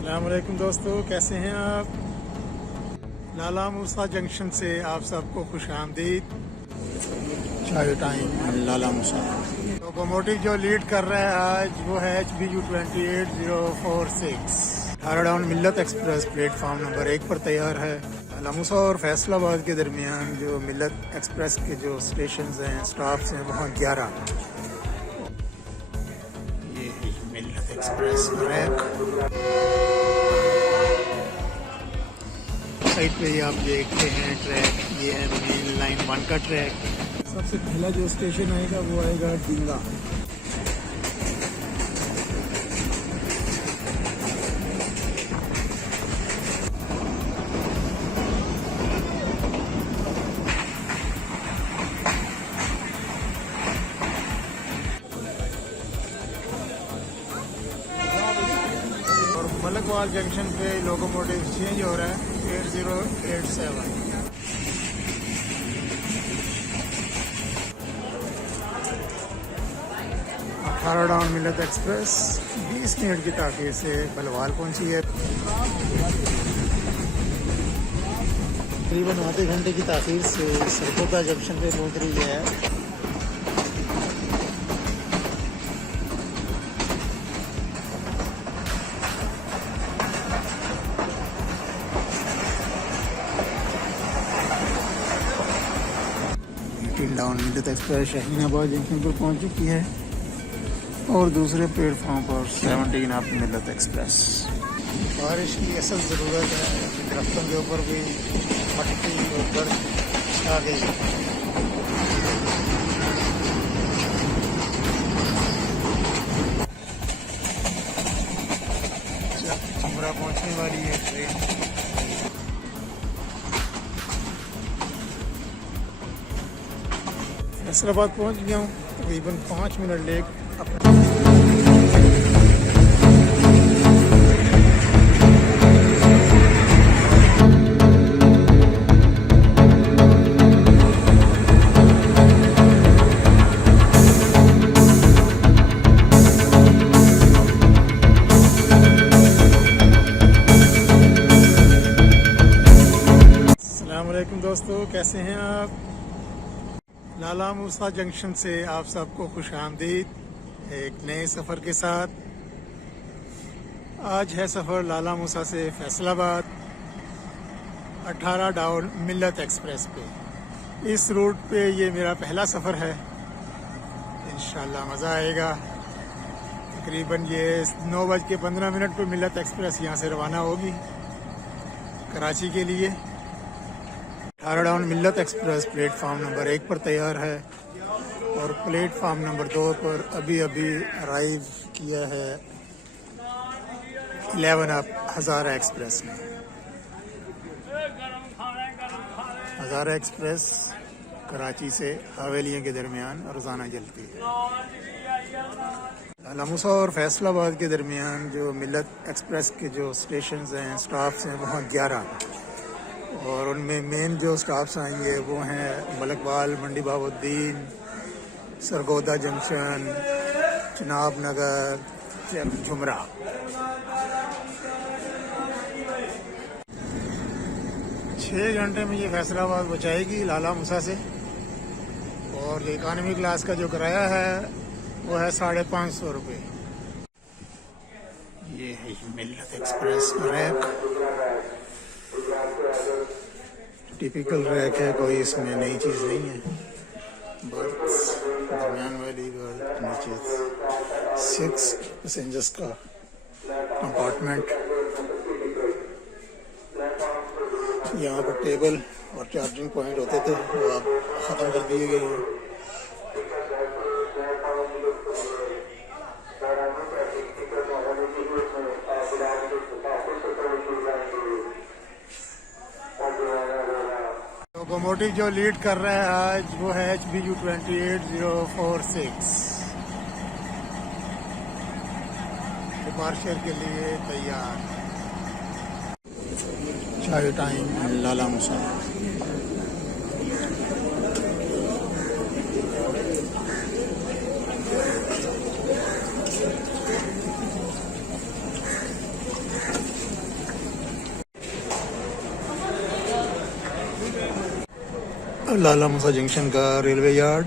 अस्सलाम वालेकुम दोस्तों, कैसे हैं आप। लाला मूसा जंक्शन से आप सबको खुश आमदीद। चाय टाइम लाला मूसा। लोकोमोटिव जो लीड कर रहा है आज वो है HBU 28046। 18 डाउन मिल्लत एक्सप्रेस प्लेटफॉर्म नंबर 1 पर तैयार है। लालामुसा और फैसलाबाद के दरमियान जो मिल्लत एक्सप्रेस के जो स्टेशन हैं, स्टॉप्स हैं, वहाँ 11। ये है मिल्लत एक्सप्रेस रैक। साइड पे ही आप देखते हैं ट्रैक, ये है ML1 का ट्रैक। सबसे पहला जो स्टेशन आएगा वो आएगा डिंगा। और मलकवाल जंक्शन पे लोकोमोटिव चेंज हो रहा है 8087। अठारह डाउन मिल्लत एक्सप्रेस 20 मिनट की ताख़ीर से भलवाल पहुंची है। तकरीबन आधे घंटे की ताख़ीर से सरगोधा जंक्शन पे पहुंच रही है। डाउन मिल्लत एक्सप्रेस शाहीनाबाद जंक्शन पर पहुंच चुकी है और दूसरे प्लेटफॉर्म पर 17 आप मिल्लत एक्सप्रेस। बारिश की असल ज़रूरत है, दरख्तों के ऊपर भी मट्टी और बर्फ आ गई। चक झुमरा पहुंचने वाली है ट्रेन। फैसलाबाद पहुंच गया हूँ, तकरीबन 5 मिनट लेट। अस्सलाम वालेकुम दोस्तों, कैसे हैं आप। लाला मूसा जंक्शन से आप सबको खुश आमदीद एक नए सफ़र के साथ। आज है सफ़र लाला मूसा से फैसलाबाद 18 डाउन मिल्लत एक्सप्रेस पे। इस रूट पे ये मेरा पहला सफ़र है, इंशाल्लाह मज़ा आएगा। तकरीबन ये 9:15 पे मिल्लत एक्सप्रेस यहाँ से रवाना होगी कराची के लिए। 18 डाउन मिल्लत एक्सप्रेस प्लेटफॉर्म नंबर 1 पर तैयार है और प्लेटफॉर्म नंबर 2 पर अभी अराइव किया है 11 अप हज़ारा एक्सप्रेस ने। हज़ारा एक्सप्रेस कराची से हवेलियों के दरमियान रोज़ाना चलती है। लालामुसा और फैसलाबाद के दरमियान जो मिल्लत एक्सप्रेस के जो स्टेशन हैं, स्टॉप्स हैं, वहाँ 11 और उनमें मेन जो स्टॉप्स आएंगे वो हैं मलकवाल, मंडी बहाउद्दीन, सरगोधा जंक्शन, चनाबनगर, चक झुमरा। छः घंटे में ये फैसलाबाद बचाएगी लाला मूसा से। और जो इकानमी क्लास का जो किराया है वो है 550 रुपये। ये है मिल्लत एक्सप्रेस रैक। टिपिकल रैक है, कोई इसमें नई चीज़ नहीं है। बर्थ दरमियान वाली बर्थ, नीचे 6 पैसेंजर्स का कंपार्टमेंट। यहाँ पर टेबल और चार्जिंग पॉइंट होते थे, वो अब ख़त्म कर दिए गए हैं। लोकोमोटिव जो लीड कर रहा है आज वो है HBU 28046। डिपार्चर के लिए तैयार। चाय टाइम लाला मुसा। लाला मुसा जंक्शन का रेलवे यार्ड।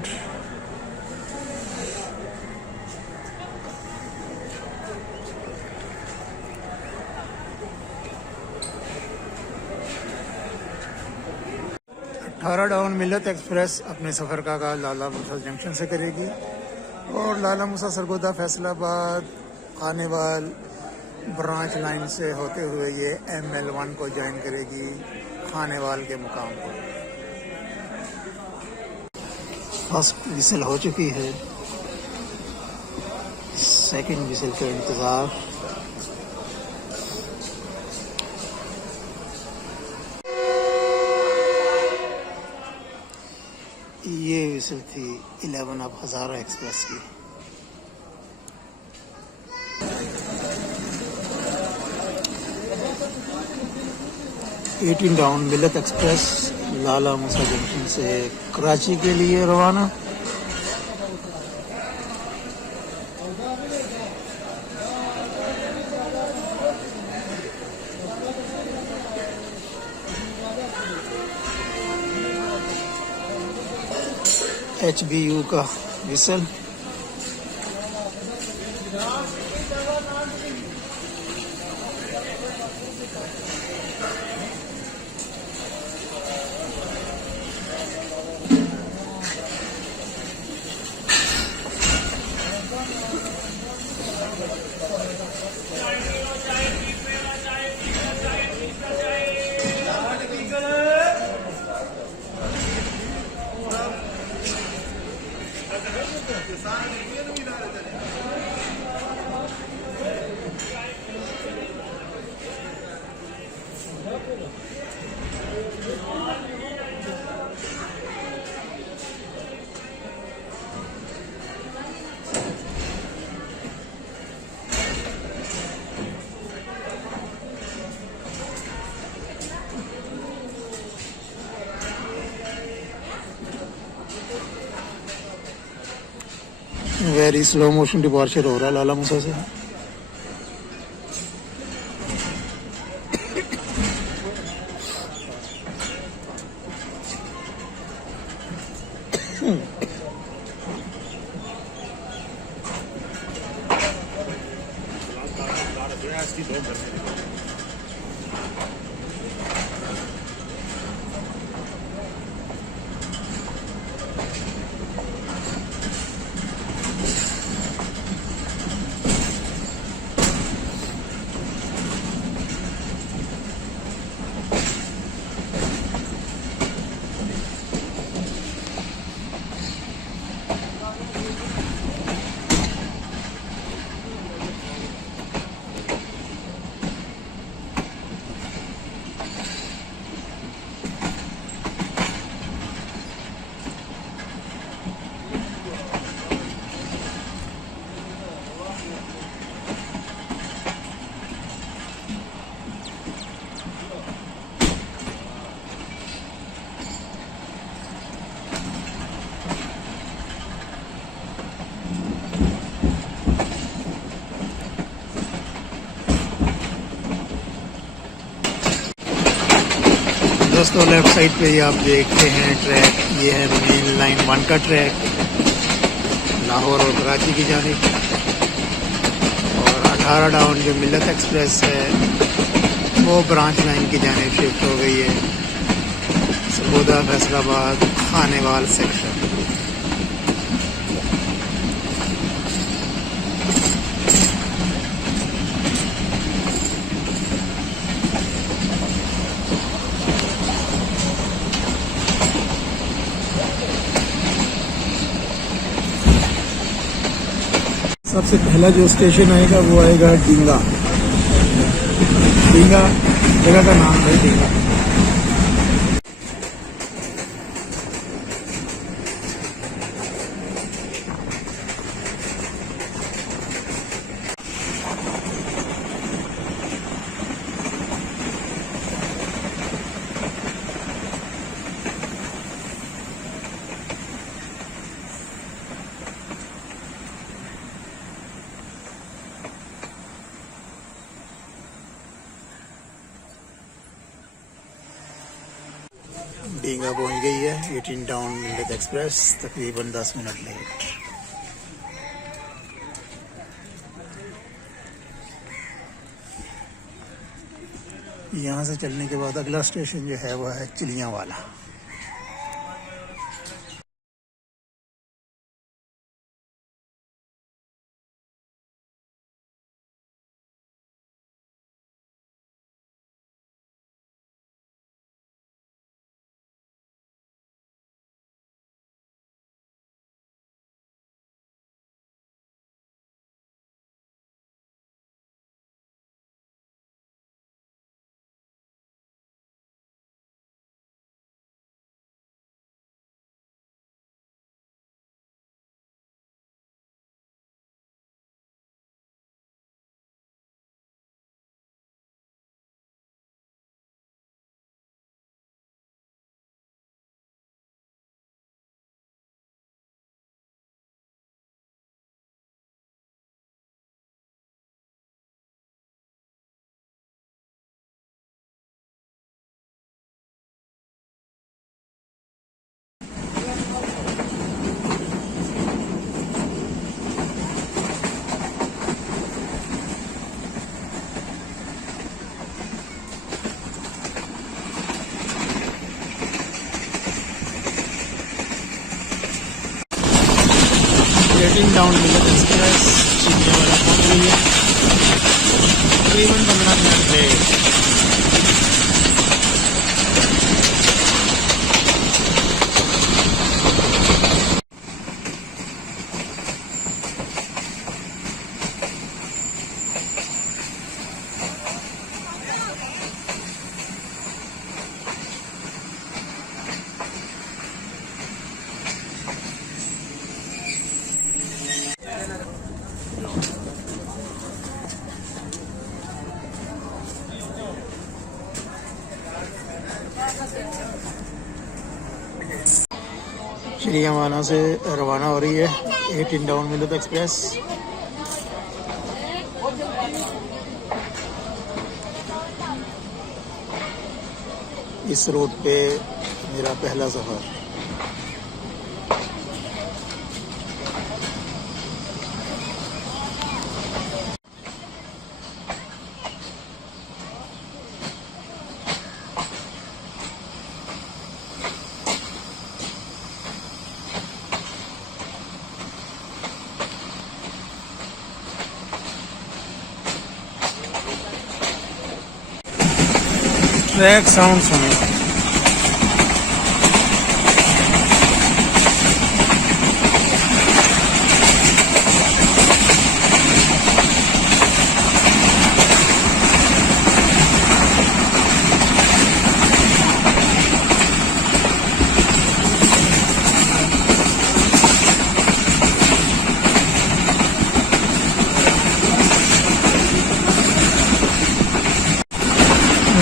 अठारह डाउन मिल्लत एक्सप्रेस अपने सफ़र का आगाज़ लाला मुसा जंक्शन से करेगी और लाला मुसा सरगोदा फैसलाबाद खानेवाल ब्रांच लाइन से होते हुए ये ML1 को ज्वाइन करेगी खानेवाल के मुकाम पर। फर्स्ट विसल हो चुकी है, सेकंड विसल का इंतज़ार। ये विसल थी 11 अब हज़ारा एक्सप्रेस की। एटीन डाउन मिल्लत एक्सप्रेस लाला मुसा जंक्शन से कराची के लिए रवाना। HBU का whistle. Very slow motion departure हो रहा है लाला मुसा से। दोस्तों लेफ्ट साइड पे ही आप देखते हैं ट्रैक, ये है मेन लाइन 1 का ट्रैक लाहौर और कराची की जानिब। और 18 डाउन जो मिल्लत एक्सप्रेस है वो ब्रांच लाइन की जानिब शिफ्ट हो गई है, सरगोदा फैसलाबाद खानेवाल सेक्शन। सबसे पहला जो स्टेशन आएगा वो आएगा डिंगा। डिंगा जगह का नाम है डिंगा। डींगा पहुंच गई है 18 टाउन मिल्लत एक्सप्रेस, तकरीबन 10 मिनट लेट। यहाँ से चलने के बाद अगला स्टेशन जो है वह है चिलियांवाला। डाउन मिल्लत एक्सप्रेस चिनियावाला पहुंच रही है, तकरीबन 15 मिनट लेट। चिलियांवाला से रवाना हो रही है 18 टाउन मिल्लत एक्सप्रेस। इस रूट पे मेरा पहला सफ़र। ट्रैक साउंड सुनो।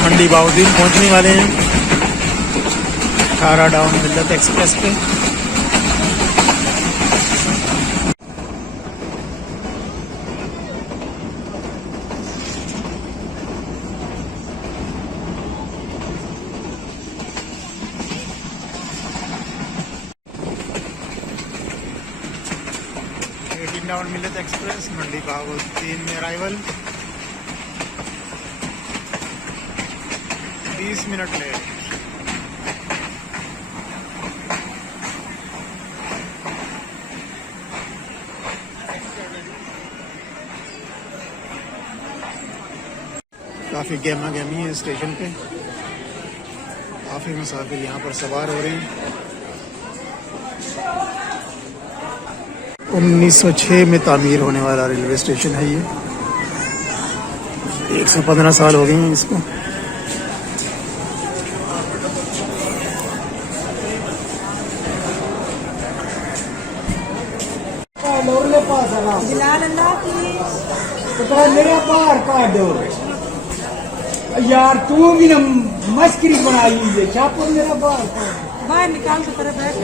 मंडी बहाउद्दीन पहुंचने वाले हैं 18 डाउन मिल्लत एक्सप्रेस पे। डाउन मिल्लत एक्सप्रेस मंडी बहाउद्दीन में अराइवल 20 मिनट लेट। काफ़ी गहमा गहमी है स्टेशन पे, काफ़ी मुसाफिर यहाँ पर सवार हो रहे हैं। 1906 में तामीर होने वाला रेलवे स्टेशन है ये। 115 साल हो गए हैं इसको। यार तू भी ना मस्करी बनाई है, क्या पर मेरा बाहर निकाल के तेरे बैग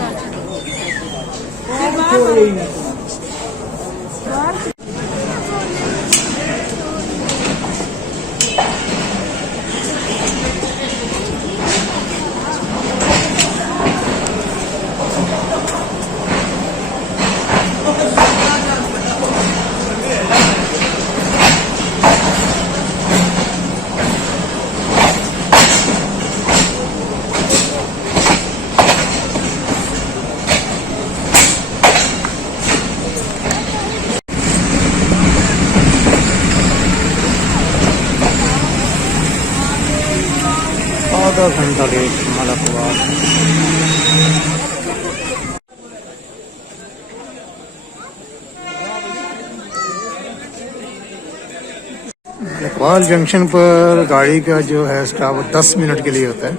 आधा घंटा लेट मलकवाल। मलकवाल जंक्शन पर गाड़ी का जो है स्टॉप 10 मिनट के लिए होता है।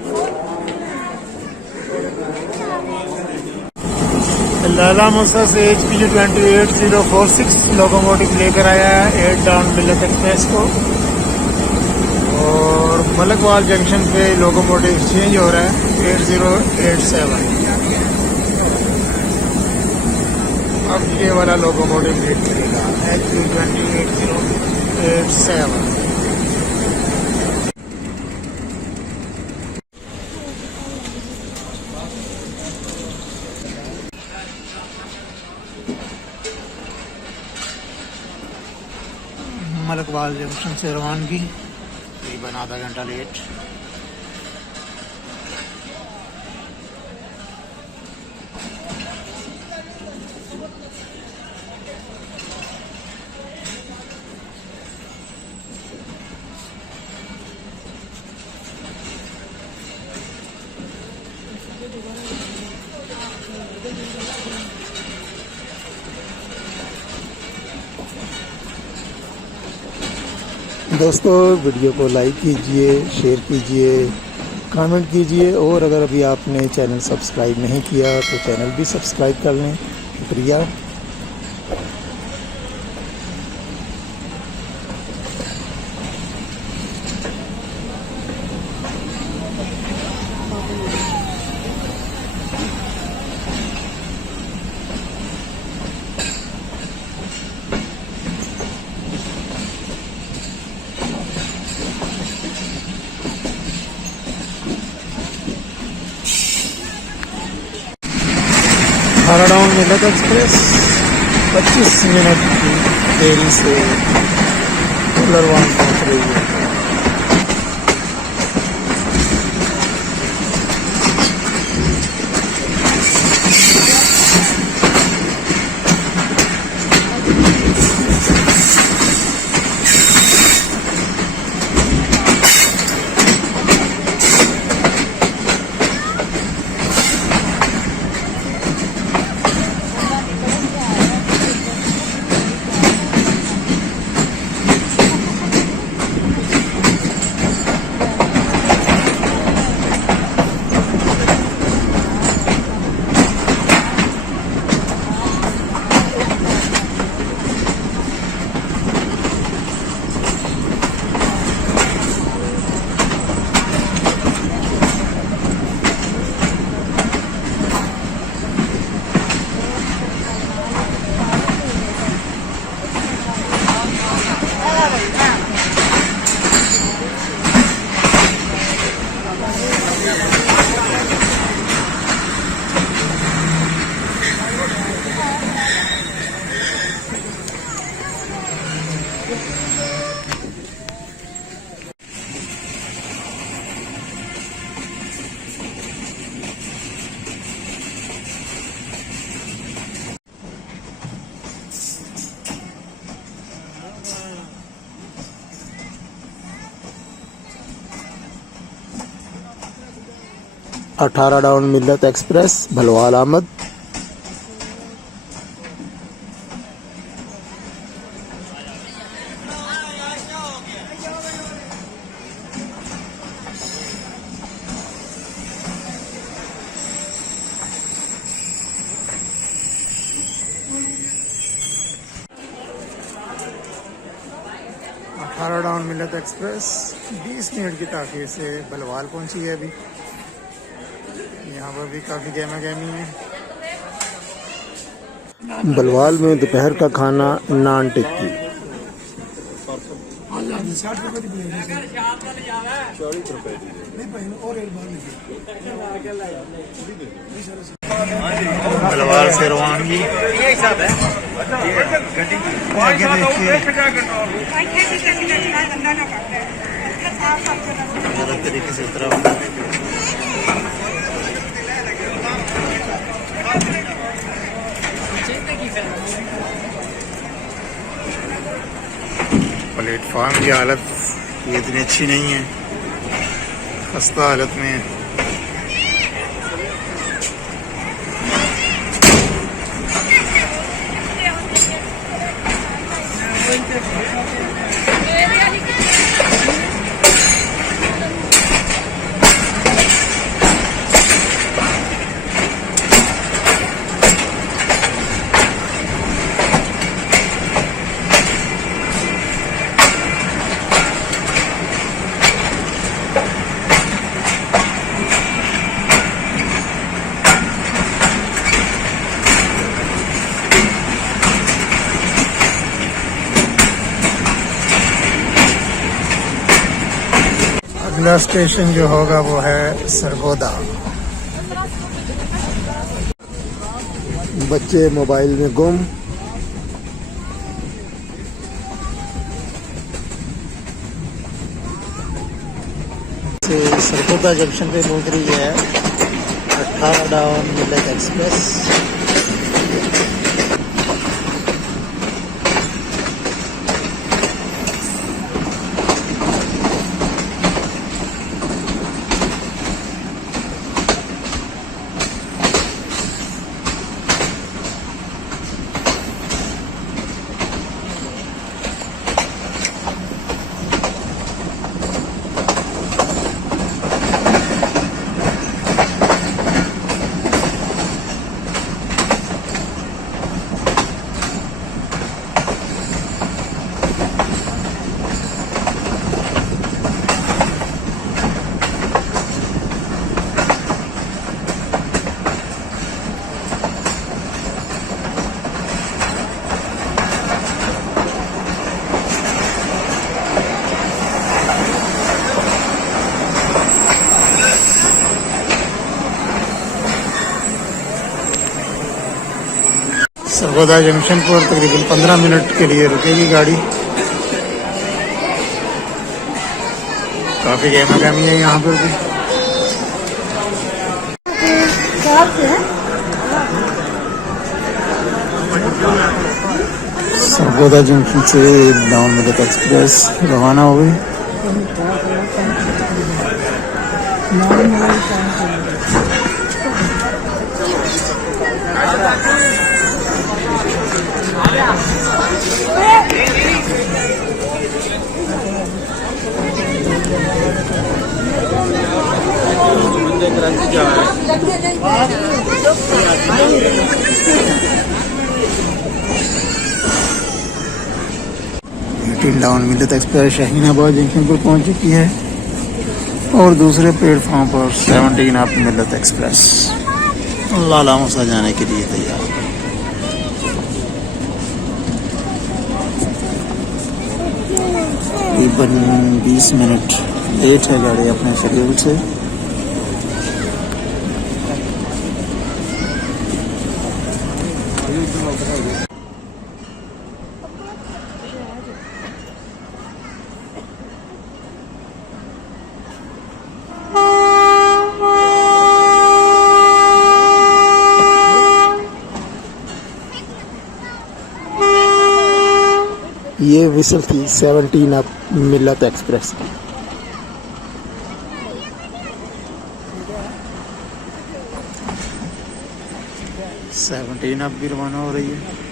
लाला मुसा से HPG 28046 लोकोमोटिव लेकर आया है 8 डाउन मिल्लत एक्सप्रेस को, और मलकवाल जंक्शन पे लोकोमोटिव चेंज हो रहा है 8087। अब ये वाला लोकोमोटिव वेट करेगा HPG 28087। मलकवाल जंक्शन से रवानगी तकरीबन आधा घंटा लेट। दोस्तों वीडियो को लाइक कीजिए, शेयर कीजिए, कमेंट कीजिए, और अगर अभी आपने चैनल सब्सक्राइब नहीं किया तो चैनल भी सब्सक्राइब कर लें। शुक्रिया। 18 डाउन मिल्लत एक्सप्रेस 25 मिनट की देरी से लरवान पहुँच रही है। अठारह डाउन मिल्लत एक्सप्रेस भलवाल आमद। अठारह डाउन मिल्लत एक्सप्रेस 20 मिनट की ताख़ीर से भलवाल पहुंची है। अभी यहाँ पर भी काफ़ी गहमा गहमी है। भलवाल में दोपहर का खाना नान टिक्की 40 रुपए। भलवाल से रवानगी आगे देखिए गलत तरीके से उतरा हुआ। प्लेटफॉर्म की हालत इतनी अच्छी नहीं है। खस्ता हालत में है। अगला स्टेशन जो होगा वो है सरगोधा। बच्चे मोबाइल में गुम। सरगोधा जंक्शन पे पहुंच रही है 18 डाउन मिलत एक्सप्रेस। सरगोधा जंक्शन पर तकरीबन 15 मिनट के लिए रुकेगी गाड़ी। काफ़ी गहमा-गहमी है यहाँ पर भी। सरगोधा जंक्शन से डाउन मिलत एक्सप्रेस रवाना हो गई। डाउन मिलत एक्सप्रेस शाहीनाबाद जंक्शन पर पहुंच चुकी है और दूसरे प्लेटफॉर्म पर 17 अप मिलत एक्सप्रेस लाला मुसा जाने के लिए तैयार। तकरीबन 20 मिनट लेट है गाड़ी अपने शेड्यूल से। ये विसल थी 17 अप मिलत एक्सप्रेस की। सेवनटीन अप भी रवाना हो रही है।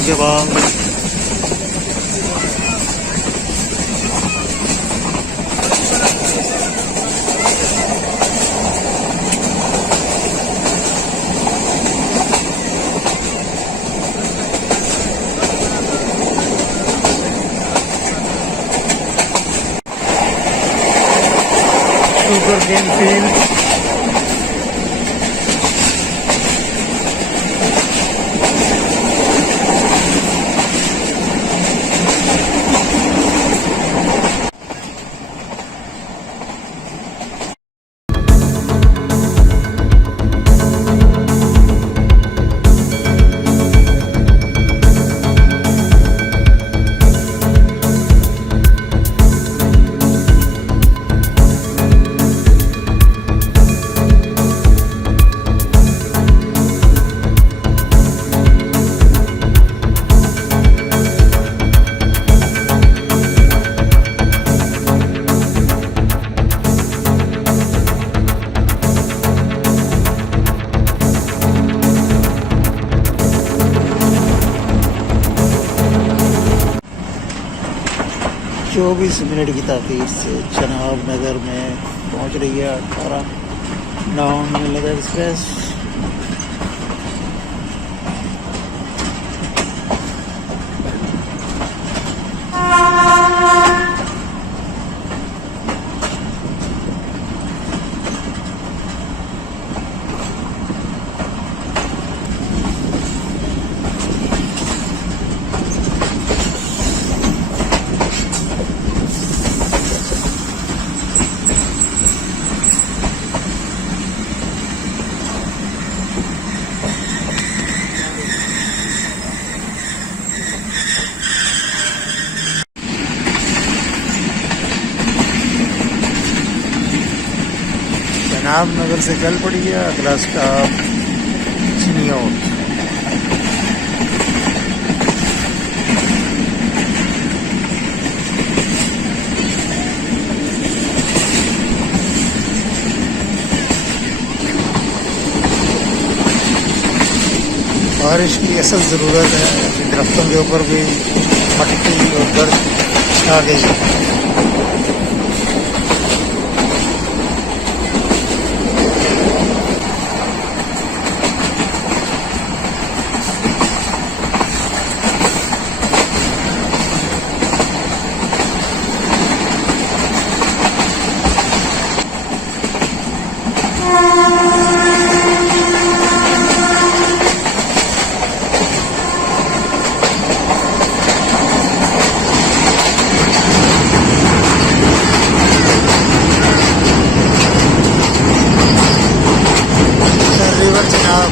के बाद शुगर केन फील्ड 24 मिनट की ताख़ीर से चनाब नगर में पहुंच रही है 18 डाउन मिलत एक्सप्रेस। चनाब नगर से चल पड़ी है अगला स्टॉप चिनियोट। बारिश की असल ज़रूरत है, दरख्तों के ऊपर भी मट्टी और गर्द आ गई है। रिवर चनाब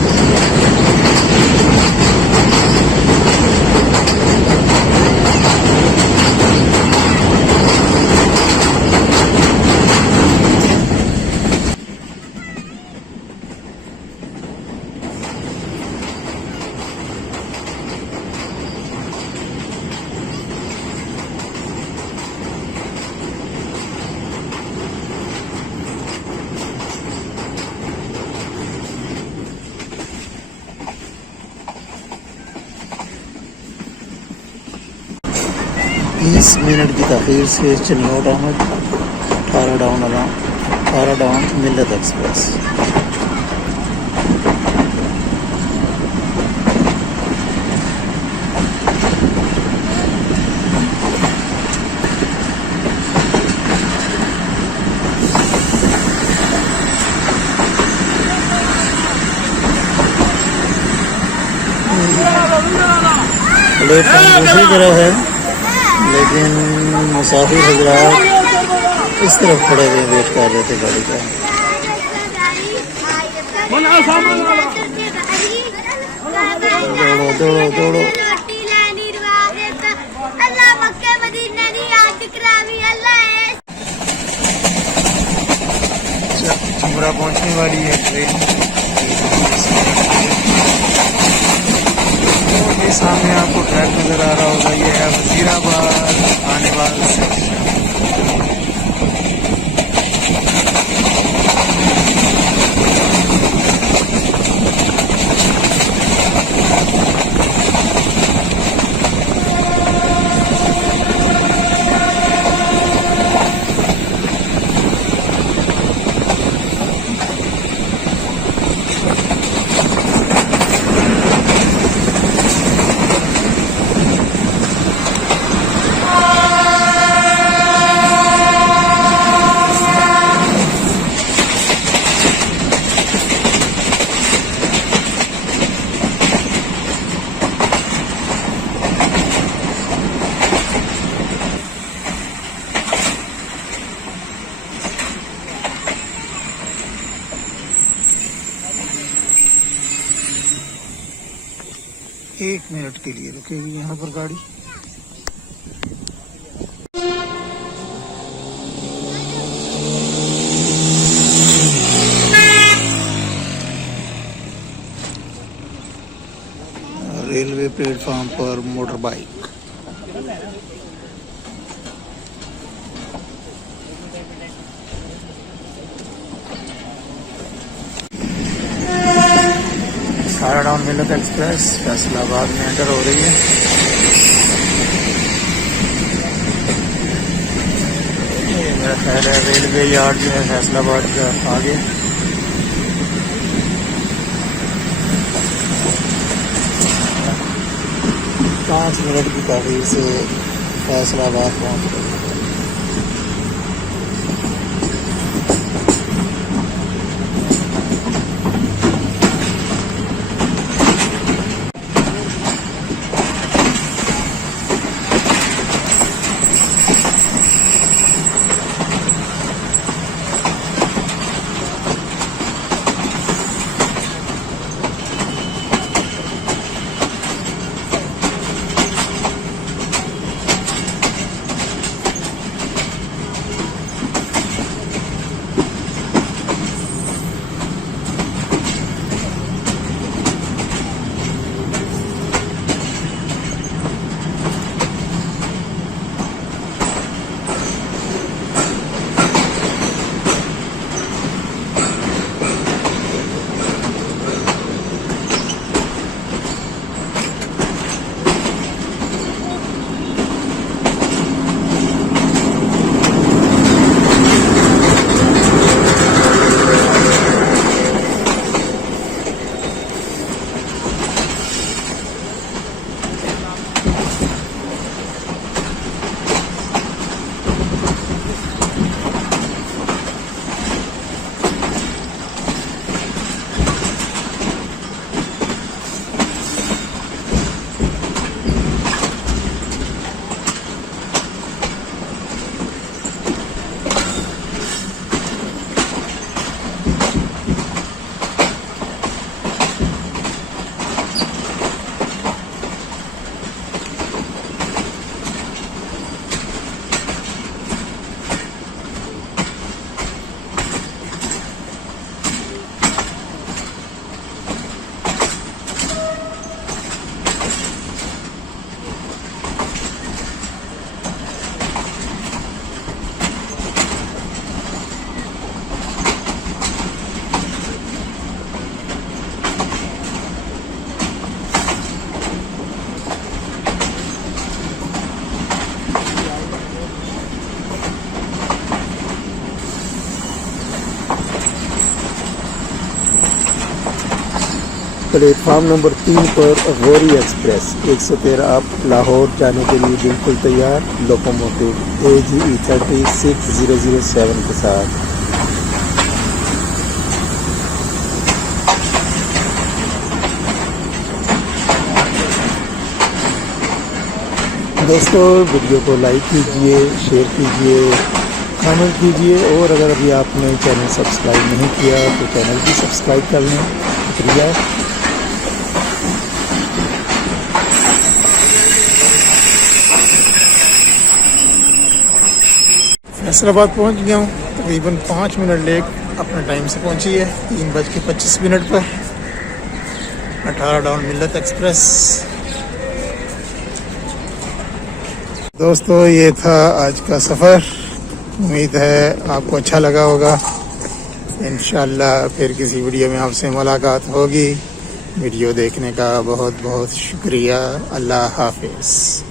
बीस मिनट की ताख़ीर से चनियोट आमद 18 डाउन मिल्लत एक्सप्रेस। प्लेटफॉर्म दूसरी तरफ है, लेकिन मुसाफिर हजरात इस तरफ खड़े हुए वेट कर रहे थे गाड़ी का। दौड़ो दौड़ो दौड़ो। चक झुमरा पहुंचने वाली है ट्रेन। ये सामने आपको ट्रैक नजर आ रहा होगा, ये है वजीराबाद आने वाला सेक्शन। एक मिनट के लिए रुकेगी यहाँ पर गाड़ी। रेलवे प्लेटफॉर्म पर मोटर बाइक। डाउन मिलत एक्सप्रेस फैसलाबाद में एंटर हो रही है। ये मेरा ख्याल है रेलवे यार्ड जो है फैसलाबाद का आगे। 5 मिनट की तारीख से फैसलाबाद पहुँच गए। प्लेटफार्म नंबर 3 पर गौरी एक्सप्रेस 113 आप लाहौर जाने के लिए बिल्कुल तैयार। लोकोमोटिव AGE 36007 के साथ। दोस्तों वीडियो को लाइक कीजिए, शेयर कीजिए, कमेंट कीजिए और अगर अभी आपने चैनल सब्सक्राइब नहीं किया तो चैनल भी सब्सक्राइब कर लें। शुक्रिया। फैसलाबाद पहुंच गया हूँ, तकरीबन 5 मिनट लेट अपने टाइम से पहुंची है। 3:25 पर 18 डाउन मिल्लत एक्सप्रेस। दोस्तों ये था आज का सफ़र, उम्मीद है आपको अच्छा लगा होगा। इंशाल्लाह फिर किसी वीडियो में आपसे मुलाकात होगी। वीडियो देखने का बहुत बहुत शुक्रिया। अल्लाह हाफिज़।